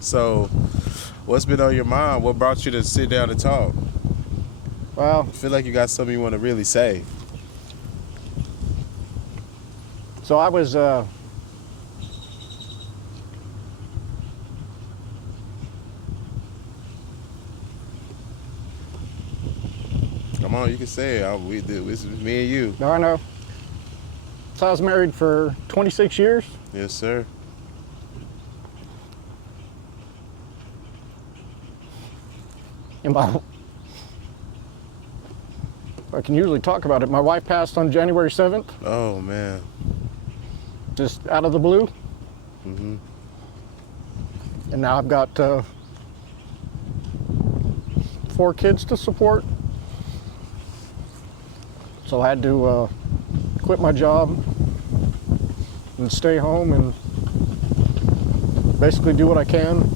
So, what's been on your mind? What brought you to sit down and talk? Well, I feel like you got something you want to really say. so I was Come on, you can say it. This is me and you. no, I know. So I was married for 26 years, Yes, sir. and I can usually talk about it. My wife passed on January 7th, Oh man. just out of the blue, Mhm. and now I've got 4 kids to support. So I had to quit my job and stay home and basically do what I can.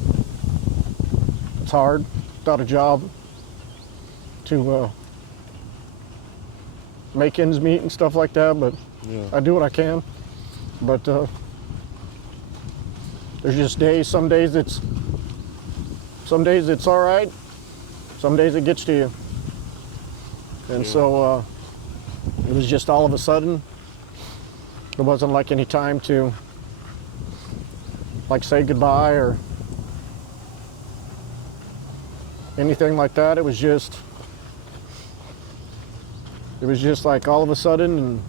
It's hard without a job to make ends meet and stuff like that, but Yeah. I do what I can. But there's just days. Some days it's all right. Some days it gets to you. And Yeah. so it was just all of a sudden. There wasn't like any time to like say goodbye or anything like that. It was just like all of a sudden, and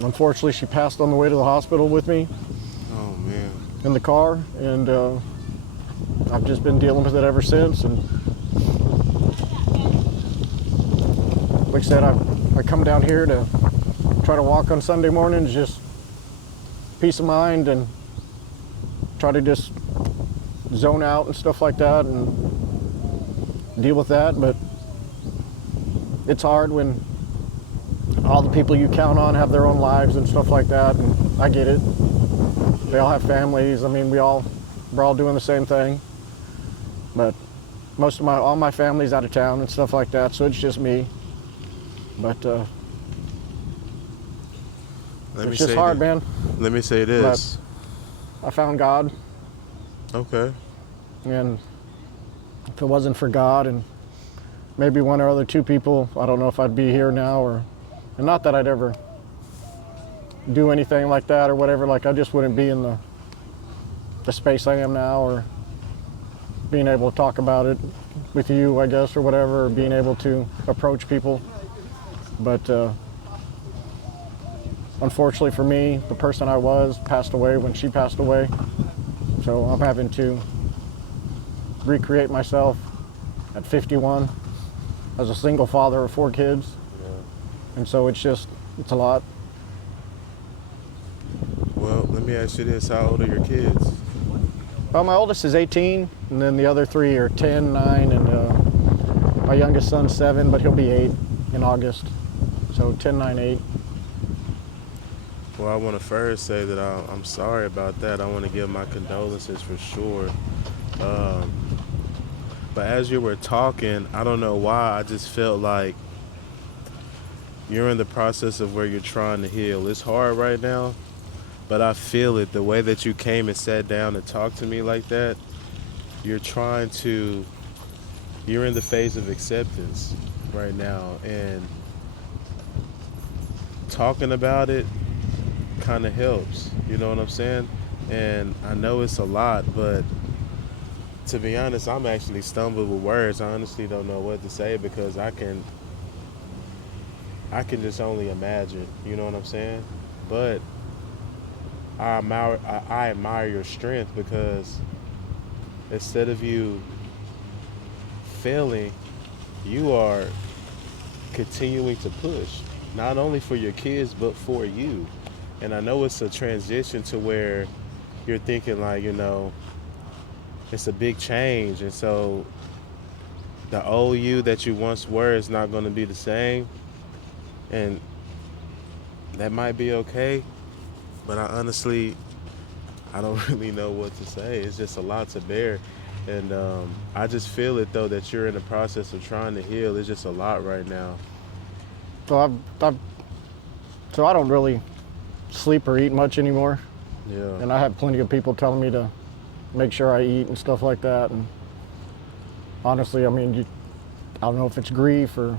unfortunately she passed on the way to the hospital with me Oh man. in the car, and I've just been dealing with it ever since. And like I said, I come down here to try to walk on Sunday mornings, just peace of mind, and try to just zone out and stuff like that and deal with that. But it's hard when all the people you count on have their own lives and stuff like that, and I get it. They all have families. I mean, we're all doing the same thing. But all my family's out of town and stuff like that, so it's just me. But Let me it's just say hard, thi- man. Let me say this. I found God, Okay. and if it wasn't for God and maybe one or other 2 people, I don't know if I'd be here now, and not that I'd ever do anything like that or whatever. Like, I just wouldn't be in the space I am now, or being able to talk about it with you, I guess, or whatever, or being able to approach people. But unfortunately for me, the person I was passed away when she passed away. So I'm having to recreate myself at 51 as a single father of 4 kids. Yeah. And so it's a lot. Well, let me ask you this: how old are your kids? Well, my oldest is 18, and then the other 3 are 10, 9, and my youngest son's 7, but he'll be 8 in August. So 10, 9, 8. Well, I want to first say that I'm sorry about that. I want to give my condolences for sure. Um, but as you were talking, I don't know why, I just felt like you're in the process of where you're trying to heal. It's hard right now, but I feel it. The way that you came and sat down and talked to me like that, you're trying to, you're in the phase of acceptance right now. And talking about it kind of helps. You know what I'm saying? And I know it's a lot, but to be honest, I'm actually stumbled with words. I honestly don't know what to say because I can just only imagine. You know what I'm saying? But I admire your strength because instead of you failing, you are continuing to push, not only for your kids but for you. And I know it's a transition to where you're thinking like, it's a big change, and so the old you that you once were is not going to be the same, and that might be okay. But I don't really know what to say. It's just a lot to bear, and I just feel it though that you're in the process of trying to heal. It's just a lot right now. So so I don't really sleep or eat much anymore. Yeah. And I have plenty of people telling me to make sure I eat and stuff like that. And honestly, I mean, I don't know if it's grief or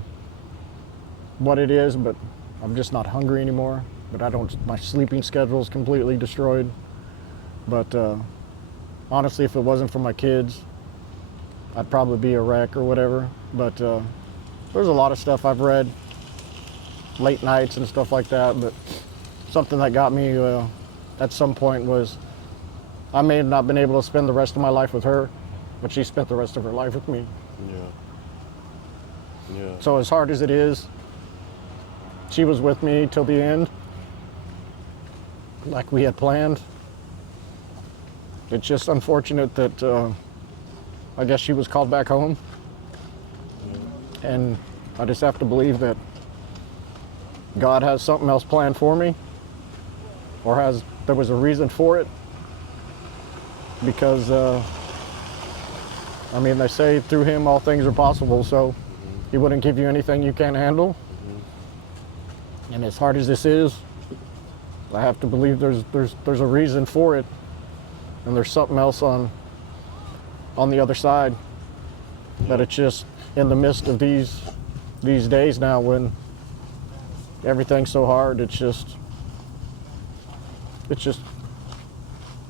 what it is, but I'm just not hungry anymore. But my sleeping schedule is completely destroyed. But honestly, if it wasn't for my kids, I'd probably be a wreck or whatever. But there's a lot of stuff I've read, late nights and stuff like that. But something that got me at some point was I may have not been able to spend the rest of my life with her, but she spent the rest of her life with me. Yeah. So as hard as it is, she was with me till the end, like we had planned. It's just unfortunate that I guess she was called back home. And I just have to believe that God has something else planned for me, or there was a reason for it. Because, I mean, they say through him all things are possible, so he wouldn't give you anything you can't handle. And as hard as this is, I have to believe there's a reason for it, and there's something else on the other side. That it's just in the midst of these days now when everything's so hard, it's just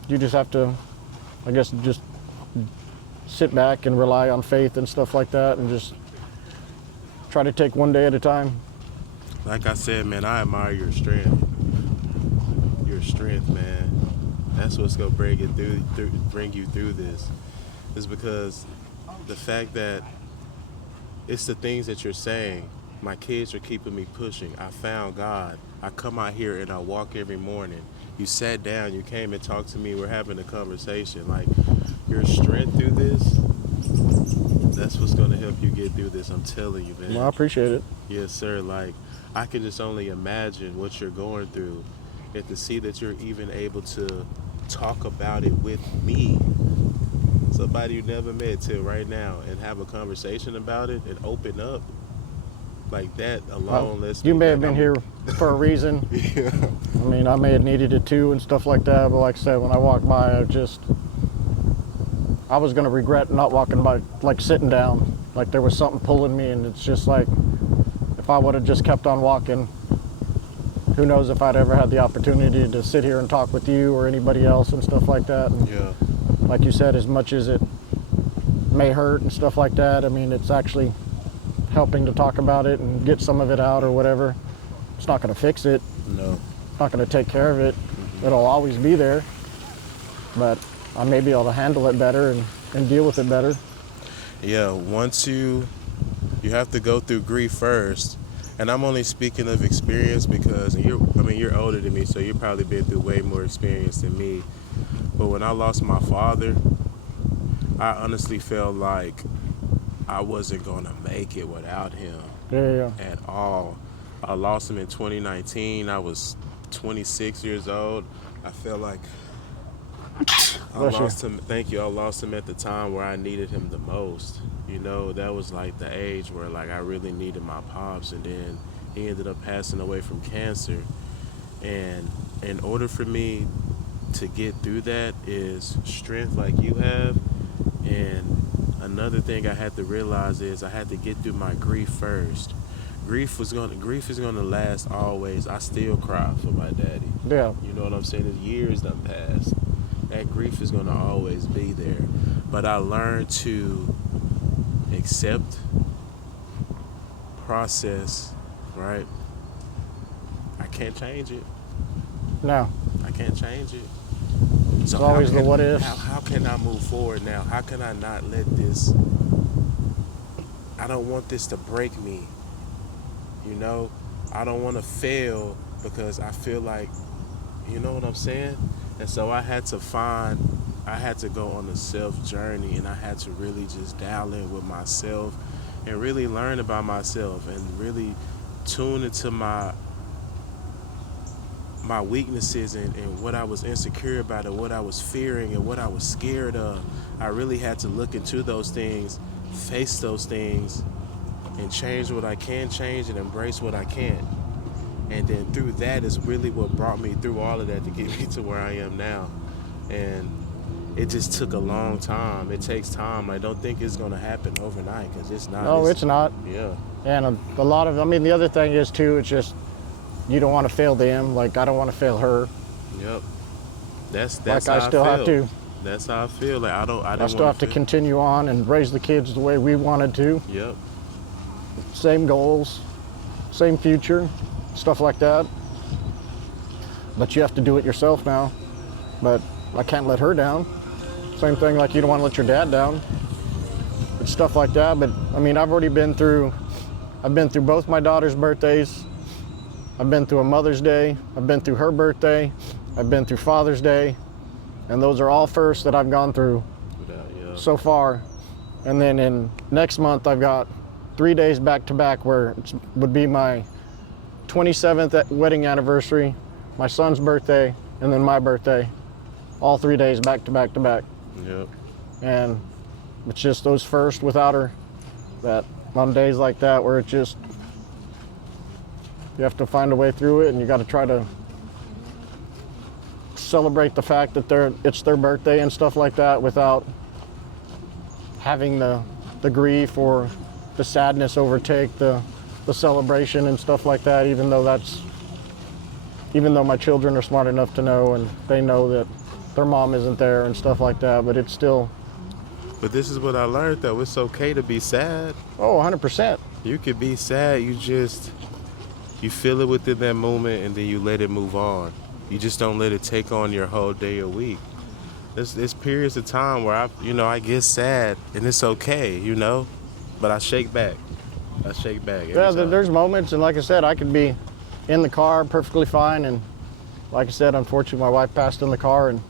you just have to, I guess, just sit back and rely on faith and stuff like that, and just try to take one day at a time. Like I said, man, I admire your strength. Your strength, man. That's what's gonna bring you through this. Is because the fact that it's the things that you're saying. My kids are keeping me pushing. I found God. I come out here and I walk every morning. You sat down, you came and talked to me, we're having a conversation. Like, your strength through this, that's what's gonna help you get through this. I'm telling you, man. Well, I appreciate it. Yes, sir. Like, I can just only imagine what you're going through, and to see that you're even able to talk about it with me, somebody you never met till right now, and have a conversation about it and open up like that alone. You may have been here for a reason. Yeah. I mean, I may have needed it too and stuff like that, but like I said, when I walked by, I was gonna regret not walking by, like sitting down, like there was something pulling me, and it's just like, if I would have just kept on walking, who knows if I'd ever had the opportunity to sit here and talk with you or anybody else and stuff like that. And Yeah. like you said, as much as it may hurt and stuff like that, I mean, it's actually helping to talk about it and get some of it out or whatever. It's not gonna fix it. No. It's not gonna take care of it. It'll always be there, but I may be able to handle it better and deal with it better. Yeah. Once you have to go through grief first. And I'm only speaking of experience because you're older than me, so you've probably been through way more experience than me. But when I lost my father, I honestly felt like I wasn't gonna make it without him. Yeah. At all. I lost him in 2019. I was 26 years old. I felt like I lost him. Thank you. I lost him at the time where I needed him the most. You know, that was like the age where like I really needed my pops, and then he ended up passing away from cancer. And in order for me to get through that is strength like you have. And another thing I had to realize is I had to get through my grief first. Grief is gonna last always. I still cry for my daddy. Yeah. You know what I'm saying? The years done passed. That grief is gonna always be there. But I learned to accept, process, right? I can't change it. No. I can't change it. It's always the what ifs. How can I move forward now? How can I not let this, I don't want this to break me. You know, I don't want to fail because I feel like, you know what I'm saying? And so I had to go on a self journey, and I had to really just dial in with myself and really learn about myself and really tune into my weaknesses and what I was insecure about and what I was fearing and what I was scared of. I really had to look into those things, face those things, and change what I can change and embrace what I can't. And then through that is really what brought me through all of that to get me to where I am now. And it just took a long time. It takes time. I don't think it's gonna happen overnight because it's not. No, it's not. Yeah. And a lot of, I mean, the other thing is too, it's just, you don't want to fail them. Like, I don't want to fail her. Yep. That's Like, how I still feel. have to. That's how I feel. Like I still have to continue on and raise the kids the way we wanted to. Yep. Same goals, same future, stuff like that. But you have to do it yourself now. But I can't let her down. Same thing, like you don't want to let your dad down. It's stuff like that. But I mean, I've been through both my daughter's birthdays. I've been through a Mother's Day. I've been through her birthday. I've been through Father's Day. And those are all firsts that I've gone through so far. And then in next month, I've got 3 days back to back where it would be my 27th wedding anniversary, my son's birthday, and then my birthday. All 3 days back to back to back. Yep. And it's just those first without her, that on days like that where it just, you have to find a way through it, and you got to try to celebrate the fact that it's their birthday and stuff like that without having the grief or the sadness overtake the celebration and stuff like that, even though my children are smart enough to know, and they know that their mom isn't there and stuff like that, but it's still. But this is what I learned, though. It's okay to be sad. Oh, 100%. You could be sad. You feel it within that moment, and then you let it move on. You just don't let it take on your whole day or week. There's periods of time where I get sad, and it's okay, but I shake back. Every time. There's moments, and like I said, I could be in the car perfectly fine, and like I said, unfortunately, my wife passed in the car, and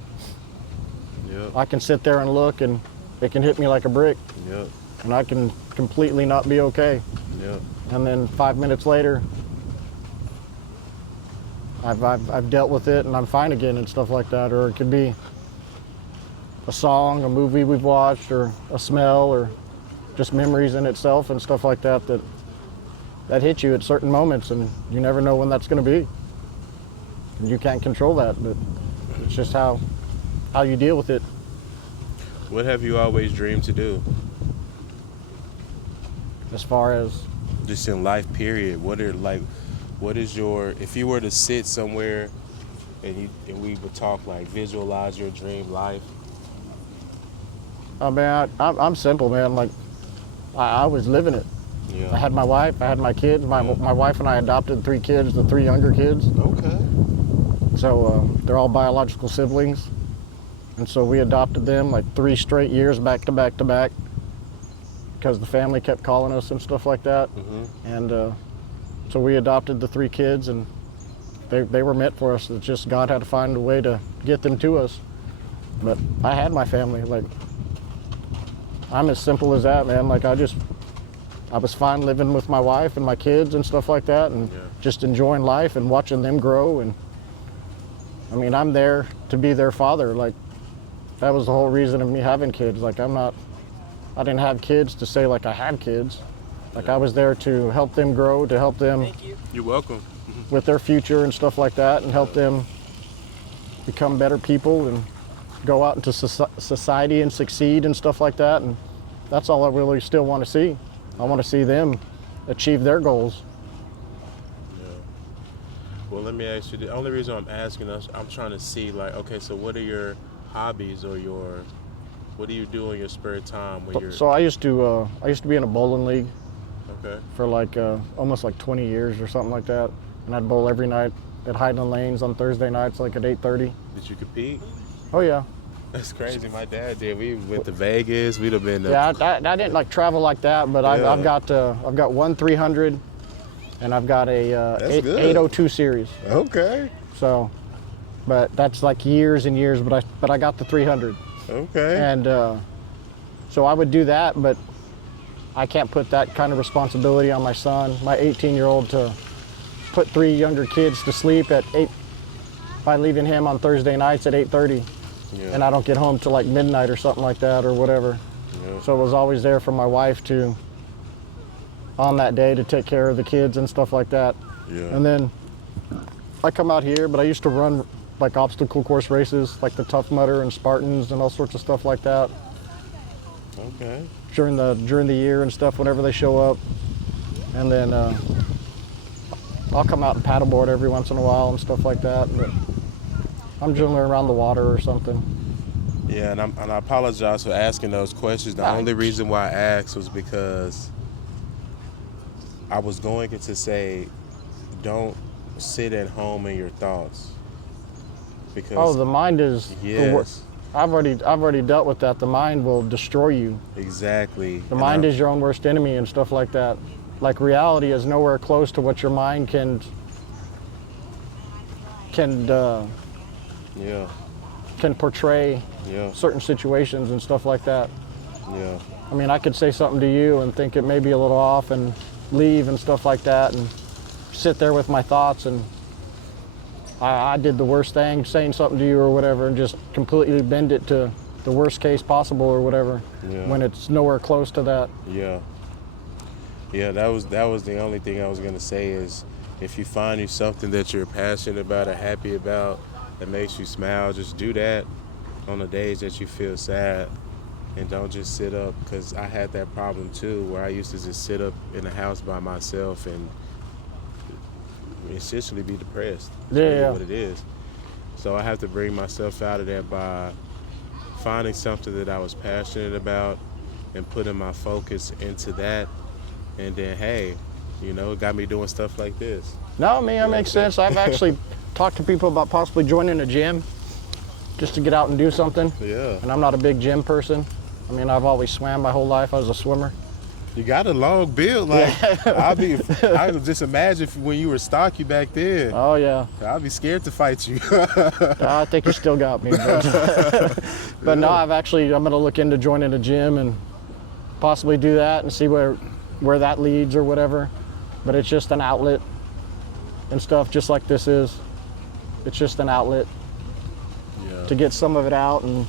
Yep. I can sit there and look, and it can hit me like a brick, Yep. and I can completely not be okay. Yep. And then 5 minutes later, I've dealt with it and I'm fine again and stuff like that. Or it could be a song, a movie we've watched, or a smell, or just memories in itself and stuff like that that hit you at certain moments, and you never know when that's going to be. And you can't control that, but it's just how you deal with it. What have you always dreamed to do? As far as Just in life, period. What is your, if you were to sit somewhere and we would talk, like, visualize your dream life? I mean, I'm simple, man. Like, I was living it. Yeah. I had my wife, I had my kids. My wife and I adopted 3 kids, the 3 younger kids. Okay. So they're all biological siblings. And so we adopted them like 3 straight years back to back to back because the family kept calling us and stuff like that. Mm-hmm. And so we adopted the 3 kids, and they were meant for us. It's just God had to find a way to get them to us. But I had my family. Like, I'm as simple as that, man. Like, I was fine living with my wife and my kids and stuff like that, and just enjoying life and watching them grow. And I mean, I'm there to be their father. Like, that was the whole reason of me having kids. Like, I didn't have kids to say like I had kids. Like, I was there to help them grow, to help them. Thank you. You're welcome. With their future and stuff like that, and help them become better people and go out into society and succeed and stuff like that. And that's all I really still want to see. I want to see them achieve their goals. Yeah. Well, let me ask you, the only reason I'm asking us, I'm trying to see, like, okay, so what are your hobbies, or what do you do in your spare time when you're... So I used to be in a bowling league. Okay. For like almost like 20 years or something like that. And I'd bowl every night at Highland Lanes on Thursday nights, like at 8:30. Did you compete? Oh yeah. That's crazy. My dad did. We went to Vegas. We'd have been. Yeah, I didn't like travel like that, but Yeah. I've got one 300, and I've got a 802 series. Okay. So, but that's like years and years. But I got the 300. Okay. And so I would do that, but I can't put that kind of responsibility on my son, my 18-year-old, to put 3 younger kids to sleep at 8 by leaving him on Thursday nights at 8:30. Yeah. And I don't get home till like midnight or something like that or whatever. Yeah. So it was always there for my wife to, on that day, to take care of the kids and stuff like that. Yeah. And then I come out here, but I used to run like obstacle course races, like the Tough Mudder and Spartans and all sorts of stuff like that Okay. during the year and stuff whenever they show up. And then I'll come out and paddleboard every once in a while and stuff like that. But I'm generally around the water or something. Yeah, and I apologize for asking those questions. The only reason why I asked was because I was going to say, don't sit at home in your thoughts. Because The mind is yes, I've already dealt with that. The mind will destroy you. exactly. The mind is your own worst enemy and stuff like that. Like reality is nowhere close to what your mind can Yeah, portray yeah, certain situations and stuff like that. yeah, I mean, I could say something to you and think it may be a little off and leave and stuff like that and sit there with my thoughts, and I did the worst thing saying something to you or whatever, and just completely bend it to the worst case possible or whatever, yeah. when it's nowhere close to that. Yeah. Yeah, that was the only thing I was gonna say is if you find you something that you're passionate about or happy about that makes you smile, just do that on the days that you feel sad, and don't just sit up, because I had that problem too where I used to just sit up in the house by myself and essentially be depressed. That's really Yeah. what it is. So I have to bring myself out of that by finding something that I was passionate about and putting my focus into that. And then, hey, it got me doing stuff like this. No, I mean, that makes sense. I've actually talked to people about possibly joining a gym just to get out and do something. Yeah. And I'm not a big gym person. I mean, I've always swam my whole life. I was a swimmer. You got a long build. Like, I would just imagine when you were stocky back then. Oh, yeah. I'd be scared to fight you. I think you still got me. But no, I'm going to look into joining a gym and possibly do that and see where that leads or whatever. But it's just an outlet and stuff, just like this is. It's just an outlet Yeah. to get some of it out and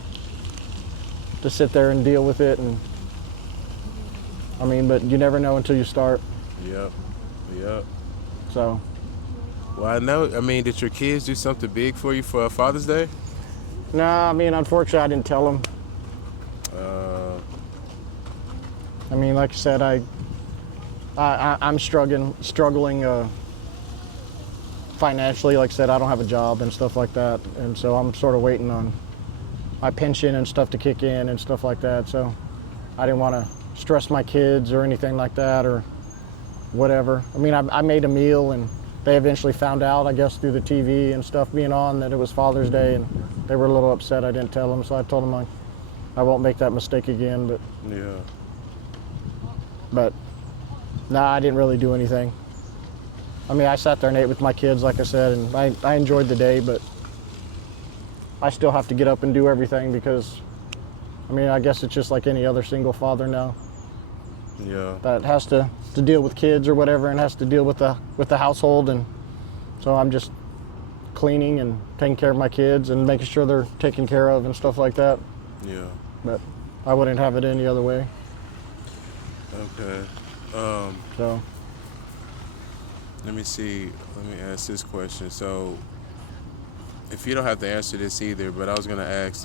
to sit there and deal with it. And I mean, but you never know until you start. Yep. Yep. So Well, I know. I mean, did your kids do something big for you for Father's Day? no, I mean, unfortunately, I didn't tell them. I mean, like I said, I'm struggling financially. Like I said, I don't have a job and stuff like that, and so I'm sort of waiting on my pension and stuff to kick in and stuff like that. So I didn't want to stress my kids or anything like that or whatever. I mean, I made a meal, and they eventually found out, I guess, through the TV and stuff being on, that it was Father's Day, and they were a little upset I didn't tell them. So I told them I won't make that mistake again. But no, I didn't really do anything. I mean, I sat there and ate with my kids, like I said, and I enjoyed the day, but I still have to get up and do everything because, I mean, I guess it's just like any other single father now Yeah. that has to deal with kids or whatever, and has to deal with the household. And so I'm just cleaning and taking care of my kids and making sure they're taken care of and stuff like that. Yeah. But I wouldn't have it any other way. Okay. So Let me see. Let me ask this question. So, if you don't have to answer this either, but I was gonna ask.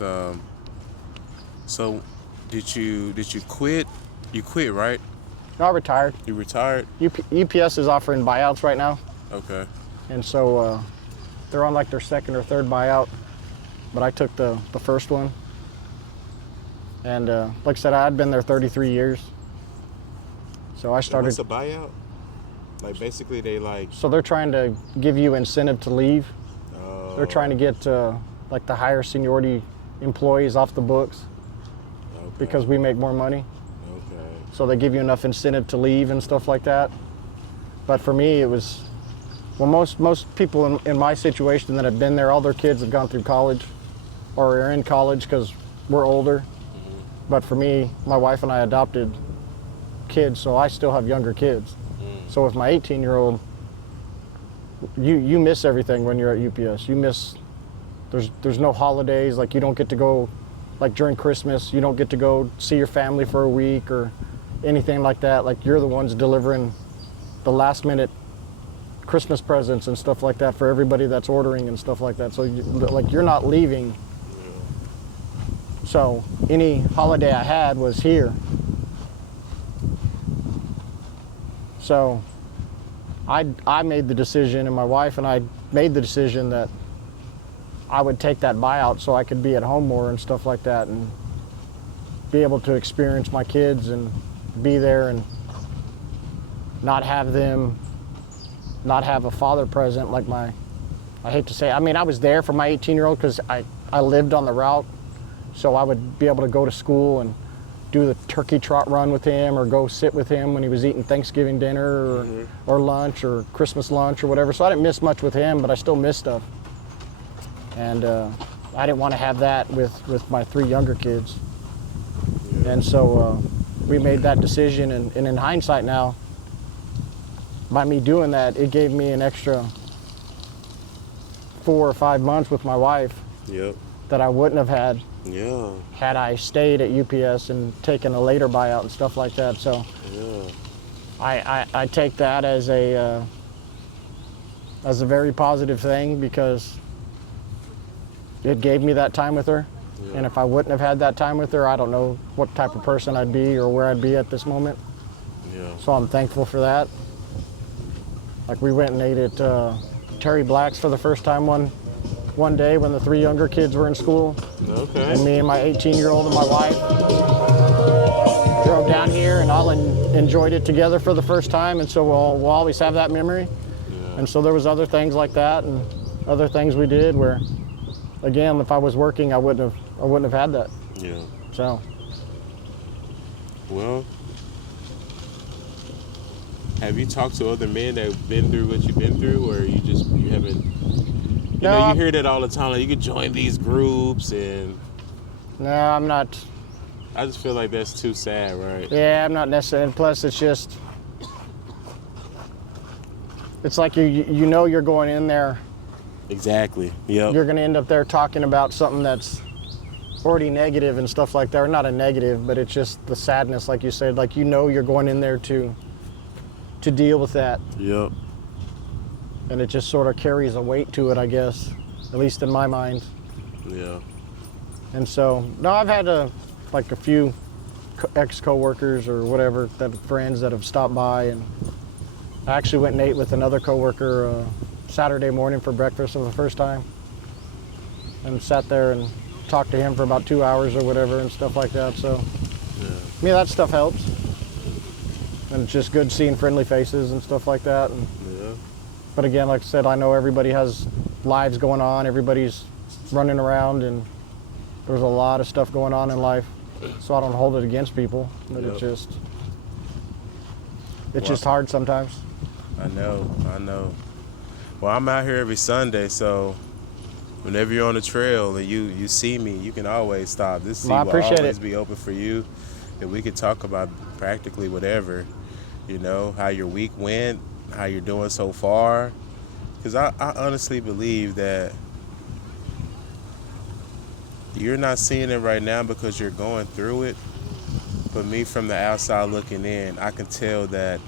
So, did you quit? You quit, right? no, I retired. You retired? UPS is offering buyouts right now, Okay. and so they're on like their second or third buyout. But I took the first one, and like I said, I had been there 33 years. So I started. What's a buyout? Like basically, they like. So they're trying to give you incentive to leave. They're trying to get like the higher seniority employees off the books because we make more money. Okay. So they give you enough incentive to leave and stuff like that. But for me, it was, well, most people in my situation that have been there, all their kids have gone through college or are in college because we're older. But for me, my wife and I adopted kids, so I still have younger kids. So with my 18-year-old, you miss everything when you're at UPS. You miss, there's no holidays, like you don't get to go, like during Christmas, you don't get to go see your family for a week or anything like that. Like you're the ones delivering the last minute Christmas presents and stuff like that for everybody that's ordering and stuff like that. So like you're not leaving. So any holiday I had was here. So I made the decision, and my wife and I made the decision that I would take that buyout so I could be at home more and stuff like that, and be able to experience my kids and be there and not have a father present like I hate to say, I mean, I was there for my 18-year-old because I lived on the route, so I would be able to go to school and do the turkey trot run with him, or go sit with him when he was eating Thanksgiving dinner or lunch or Christmas lunch or whatever. So I didn't miss much with him, but I still missed stuff. And I didn't want to have that with my 3 younger kids. Yeah. And so we made that decision, and in hindsight now, by me doing that, it gave me an extra 4 or 5 months with my wife. Yep. That I wouldn't have had. Yeah. Had I stayed at UPS and taken a later buyout and stuff like that. So yeah. I take that as a very positive thing, because it gave me that time with her. Yeah. And if I wouldn't have had that time with her, I don't know what type of person I'd be or where I'd be at this moment. Yeah. So I'm thankful for that. Like, we went and ate at Terry Black's for the first time one day when the 3 younger kids were in school. Okay. And me and my 18-year-old and my wife drove down here and all enjoyed it together for the first time. And so we'll always have that memory. Yeah. And so there was other things like that and other things we did where, again, if I was working, I wouldn't have had that. Yeah. So. Well, have you talked to other men that have been through what you've been through, or you haven't? You know, you hear that all the time. Like, you could join these groups and. No, I'm not. I just feel like that's too sad, right? Yeah, I'm not necessarily. And plus, it's just. It's like you know you're going in there. Exactly. Yep. You're going to end up there talking about something that's already negative and stuff like that. Or not a negative, but it's just the sadness, like you said. Like, you know you're going in there to deal with that. Yep. And it just sort of carries a weight to it, I guess, at least in my mind. Yeah. And so, no, I've had a few ex-coworkers or whatever, friends that have stopped by, and I actually went and ate with another coworker Saturday morning for breakfast for the first time, and sat there and talked to him for about 2 hours or whatever and stuff like that. So, yeah. I mean, that stuff helps, and it's just good seeing friendly faces and stuff like that. And, yeah. But again, like I said, I know everybody has lives going on, everybody's running around, and there's a lot of stuff going on in life, so I don't hold it against people, but yep. It's just hard sometimes. I know. Well, I'm out here every Sunday, so whenever you're on the trail and you see me, you can always stop. This seat will always be open for you, and we could talk about practically whatever, you know, how your week went, how you're doing so far, because I honestly believe that you're not seeing it right now because you're going through it, but me from the outside looking in, I can tell that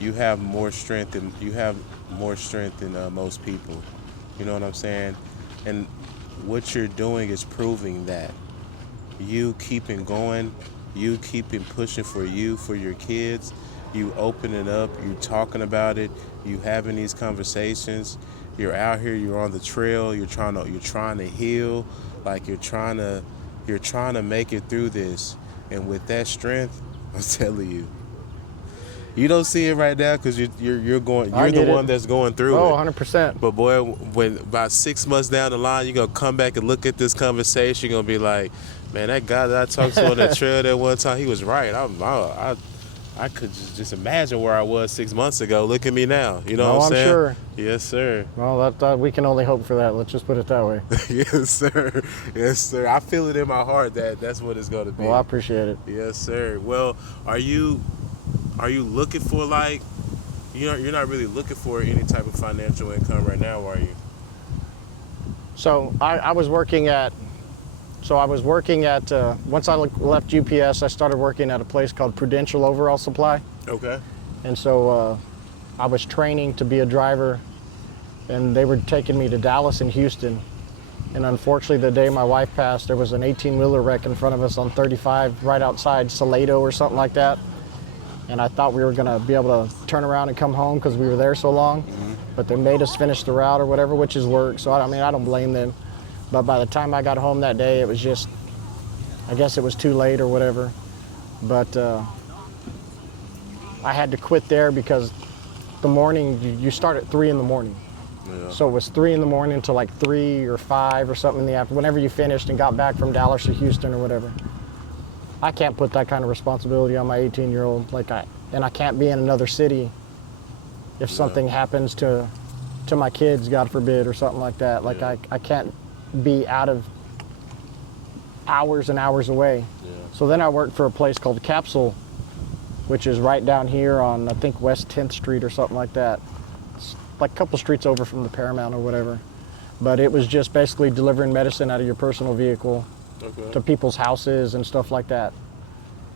you have more strength than most people. You know what I'm saying? And what you're doing is proving that. You keeping going, you keeping pushing for your kids, you opening up, you talking about it, you having these conversations, you're out here, you're on the trail, you're trying to heal, like you're trying to make it through this. And with that strength, I'm telling you, you don't see it right now because you're the one that's going through it. Oh, 100%. But boy, when about 6 months down the line, you're gonna come back and look at this conversation, you're gonna be like, man, that guy that I talked to on that trail that one time, he was right. I could just imagine where I was 6 months ago. Look at me now. You know what I'm saying? I'm sure. Yes, sir. Well, that we can only hope for that. Let's just put it that way. Yes, sir. Yes, sir. I feel it in my heart that's what it's going to be. Well, I appreciate it. Yes, sir. Well, are you looking for, like, you're not really looking for any type of financial income right now, are you? So I was working at once I left UPS, I started working at a place called Prudential Overall Supply. Okay. And so I was training to be a driver, and they were taking me to Dallas and Houston. And unfortunately, the day my wife passed, there was an 18-wheeler wreck in front of us on 35 right outside Salado or something like that. And I thought we were going to be able to turn around and come home because we were there so long. But they made us finish the route or whatever, which is work. So, I mean, I don't blame them. But by the time I got home that day, it was just, I guess it was too late or whatever. But I had to quit there because the morning, you start at 3 in the morning. Yeah. So it was 3 in the morning to like 3 or 5 or something in the afternoon, whenever you finished and got back from Dallas or Houston or whatever. I can't put that kind of responsibility on my 18-year-old. And I can't be in another city if something happens to my kids, God forbid, or something like that. Like I can't be out of hours and hours away. Yeah. So then I worked for a place called Capsule, which is right down here on, I think, West 10th Street or something like that. It's like a couple streets over from the Paramount or whatever. But it was just basically delivering medicine out of your personal vehicle to people's houses and stuff like that.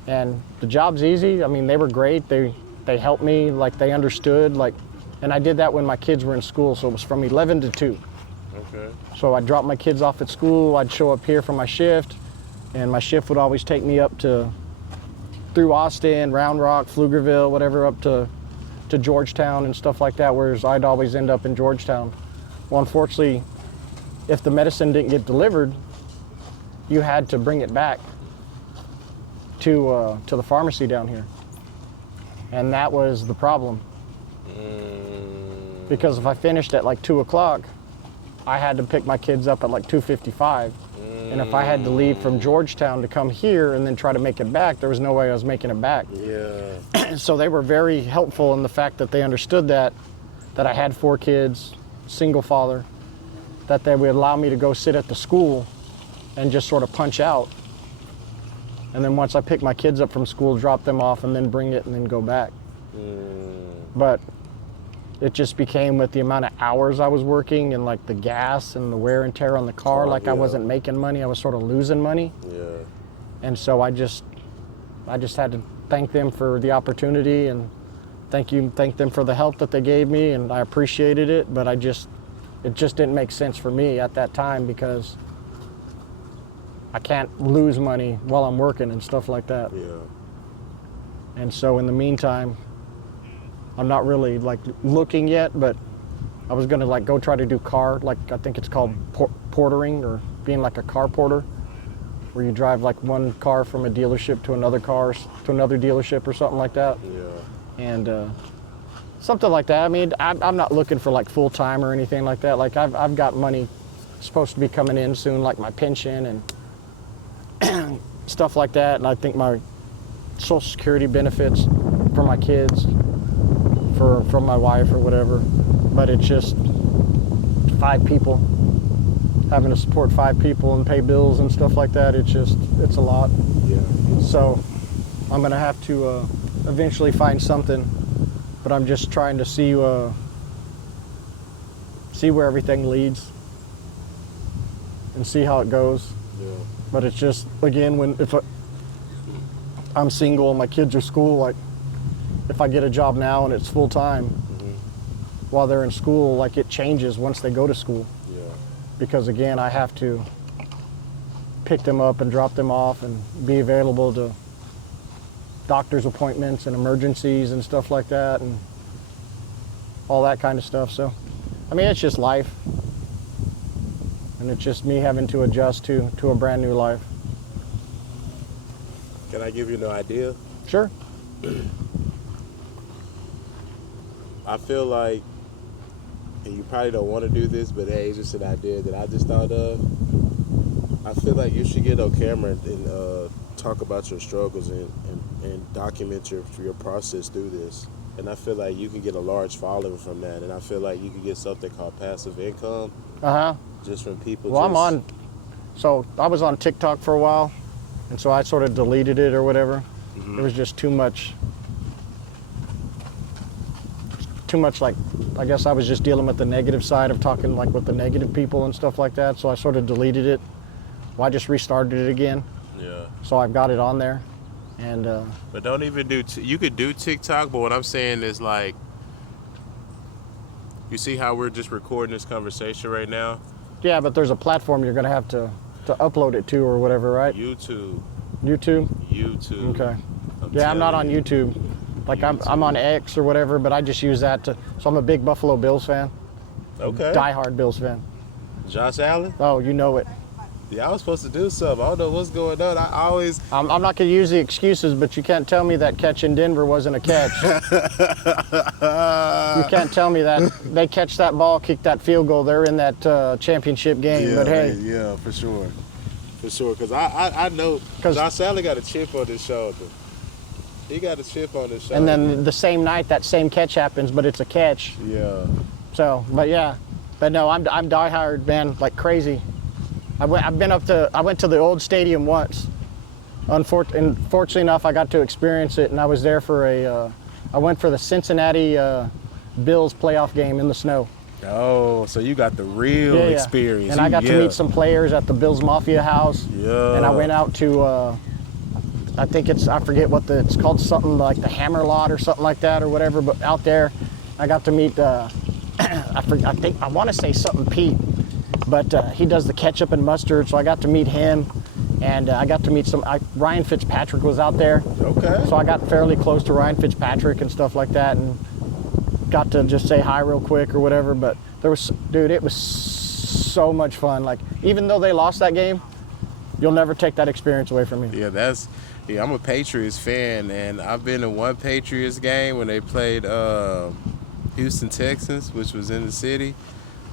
And the job's easy. I mean, they were great. They helped me, like they understood. And I did that when my kids were in school, so it was from 11 to 2. Okay. So I'd drop my kids off at school, I'd show up here for my shift, and my shift would always take me up through Austin, Round Rock, Pflugerville, whatever, up to Georgetown and stuff like that, whereas I'd always end up in Georgetown. Well, unfortunately, if the medicine didn't get delivered, you had to bring it back to the pharmacy down here. And that was the problem. Because if I finished at like 2 o'clock, I had to pick my kids up at like 2:55. And if I had to leave from Georgetown to come here and then try to make it back, there was no way I was making it back. Yeah. So they were very helpful in the fact that they understood that I had 4 kids, single father, that they would allow me to go sit at the school and just sort of punch out. And then once I picked my kids up from school, drop them off and then bring it and then go back. But it just became with the amount of hours I was working and like the gas and the wear and tear on the car, I wasn't making money, I was sort of losing money. Yeah. And so I just had to thank them for the opportunity and thank them for the help that they gave me, and I appreciated it, but it just didn't make sense for me at that time because I can't lose money while I'm working and stuff like that. Yeah. And so in the meantime, I'm not really like looking yet, but I was gonna like go try to do car, like I think it's called portering, or being like a car porter, where you drive like one car from a dealership to another dealership or something like that. Yeah. And something like that. I mean, I'm not looking for like full time or anything like that. Like I've got money supposed to be coming in soon, like my pension and stuff like that. And I think my Social Security benefits for my kids, from my wife or whatever. But it's just 5 people, having to support 5 people and pay bills and stuff like that. It's a lot. Yeah. So I'm gonna have to eventually find something, but I'm just trying to see where everything leads and see how it goes. Yeah. But it's just, again, if I'm single and my kids are school, like if I get a job now and it's full time while they're in school, like it changes once they go to school. Yeah. Because again, I have to pick them up and drop them off and be available to doctor's appointments and emergencies and stuff like that and all that kind of stuff. So, I mean, it's just life. And it's just me having to adjust to a brand new life. Can I give you an idea? Sure. I feel like, and you probably don't want to do this, but hey, it's just an idea that I just thought of. I feel like you should get on camera and talk about your struggles and document your process through this. And I feel like you can get a large following from that. And I feel like you can get something called passive income. Just from people. Well, so I was on TikTok for a while, and so I sort of deleted it or whatever. It was just too much, like, I guess I was just dealing with the negative side of talking like with the negative people and stuff like that. So I sort of deleted it. Well, I just restarted it again. Yeah. So I've got it on there. And but don't even do, you could do TikTok, but what I'm saying is like, You see how we're just recording this conversation right now? Yeah, but there's a platform you're gonna have to upload it to or whatever, right? YouTube. YouTube. Okay. Yeah, I'm not on YouTube. Like I'm on X or whatever, but I just use that to. So I'm a big Buffalo Bills fan. Okay. Diehard Bills fan. Josh Allen? Oh, you know it. Yeah, I was supposed to do something. I don't know what's going on. I always. I'm not gonna use the excuses, but you can't tell me that catch in Denver wasn't a catch. You can't tell me that they catch that ball, kick that field goal. They're in that championship game. Yeah, but hey, yeah, for sure. For sure, because I know Josh Allen got a chip on his shoulder. He got a chip on his shoulder. And then the same night, that same catch happens, but it's a catch. Yeah. So, but no, I'm diehard, man, like crazy. I went to the old stadium once. Unfortunately enough, I got to experience it, and I was there for I went for the Cincinnati Bills playoff game in the snow. Oh, so you got the real experience. And I got to meet some players at the Bills Mafia house. Yeah. And I went out to, I forget what it's called, something like the Hammer Lot or something like that or whatever, but out there, I got to meet, I want to say something Pete, but he does the ketchup and mustard, so I got to meet him. And I got to meet Ryan Fitzpatrick was out there. Okay. So I got fairly close to Ryan Fitzpatrick and stuff like that, and got to just say hi real quick or whatever. But it was so much fun. Like, even though they lost that game, you'll never take that experience away from me. Yeah, I'm a Patriots fan, and I've been to one Patriots game when they played Houston Texans, which was in the city.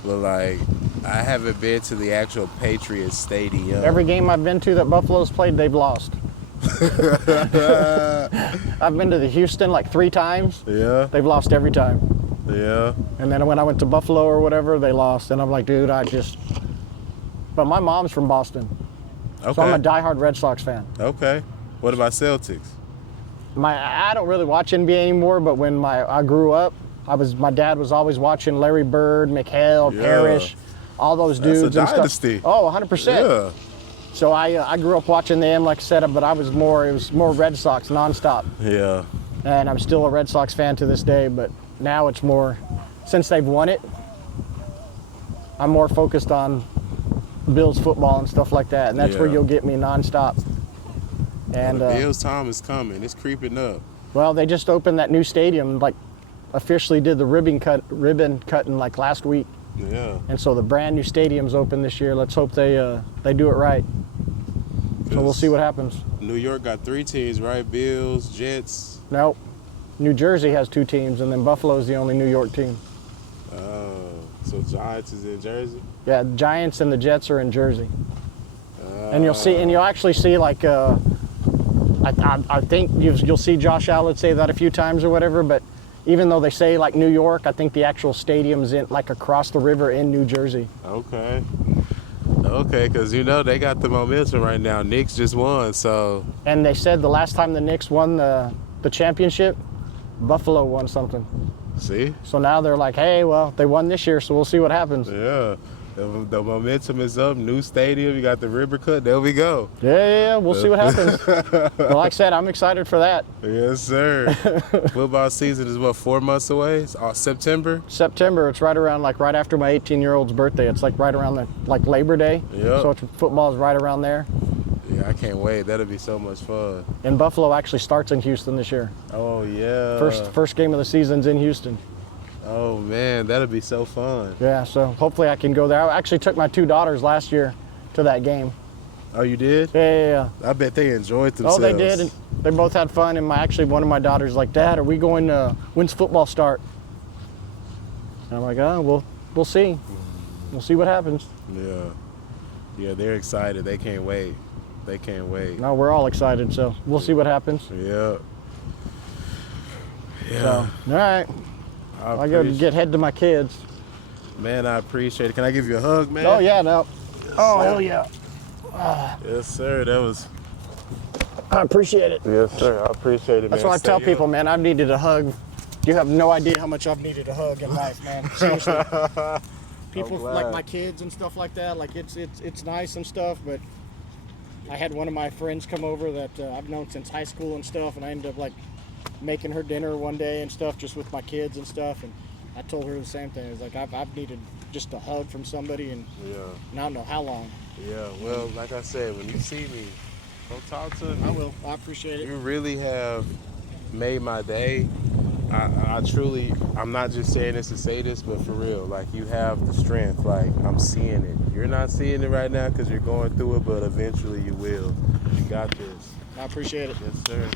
But like, I haven't been to the actual Patriots stadium. Every game I've been to that Buffalo's played, they've lost. I've been to the Houston like 3 times. Yeah. They've lost every time. Yeah. And then when I went to Buffalo or whatever, they lost. And I'm like, dude, but my mom's from Boston. Okay. So I'm a diehard Red Sox fan. Okay. What about Celtics? I don't really watch NBA anymore, but when I grew up, my dad was always watching Larry Bird, McHale, Parrish, all those dudes. That's a and stuff. dynasty. Oh, 100%. Yeah. So I grew up watching them, like I said, but it was more Red Sox nonstop. Yeah. And I'm still a Red Sox fan to this day, but now it's more, since they've won it, I'm more focused on Bills football and stuff like that, and that's where you'll get me nonstop. And the Bills' time is coming. It's creeping up. Well, they just opened that new stadium, like officially did the ribbon cutting like last week. Yeah. And so the brand new stadium's open this year. Let's hope they do it right. So we'll see what happens. New York got 3 teams, right? Bills, Jets. Nope. New Jersey has 2 teams, and then Buffalo's the only New York team. Oh, so Giants is in Jersey? Yeah, Giants and the Jets are in Jersey. And you'll actually see like I think you'll see Josh Allen say that a few times or whatever, but even though they say like New York, I think the actual stadium's in like across the river in New Jersey. Okay, because they got the momentum right now. Knicks just won, so. And they said the last time the Knicks won the championship, Buffalo won something. See? So now they're like, hey, well, they won this year, so we'll see what happens. Yeah. The momentum is up. New stadium. You got the river cut. There we go. Yeah. We'll see what happens. But like I said, I'm excited for that. Yes, sir. Football season is what, 4 months away? It's September. September. It's right around right after my 18-year-old's birthday. It's like right around Labor Day. Yeah. So football's right around there. Yeah, I can't wait. That'll be so much fun. And Buffalo actually starts in Houston this year. Oh yeah. First game of the season's in Houston. Oh man, that'll be so fun. Yeah, so hopefully I can go there. I actually took my 2 daughters last year to that game. Oh, you did? Yeah. I bet they enjoyed themselves. Oh, they did. And they both had fun. And one of my daughters like, Dad, are we going when's football start? And I'm like, oh, we'll see. We'll see what happens. Yeah, they're excited. They can't wait. No, we're all excited, so we'll see what happens. Yeah. So, all right. I got to head to my kids. Man, I appreciate it. Can I give you a hug, man? Oh, yeah, no. Oh, hell yeah. Yes, sir. That was... I appreciate it. Yes, sir. I appreciate it, man. That's what I tell people, man. I've needed a hug. You have no idea how much I've needed a hug in life, man. Seriously. People like my kids and stuff like that, like it's nice and stuff, but I had one of my friends come over that I've known since high school and stuff, and I ended up like making her dinner one day and stuff just with my kids and stuff, and I told her the same thing. It's like I've needed just a hug from somebody, and I don't know how long. Yeah. Well, like I said, when you see me, go talk to me. I will. I appreciate it. You really have made my day. I truly, I'm not just saying this to say this, but for real, like you have the strength. Like I'm seeing it. You're not seeing it right now because you're going through it, but eventually you will. You got this. I appreciate it. Yes, sir.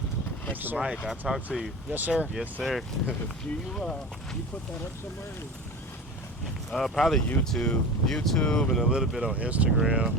Thanks, Mr. sir. Mike, I'll talk to you. Yes, sir. Yes, sir. Do you put that up somewhere? Probably YouTube and a little bit on Instagram.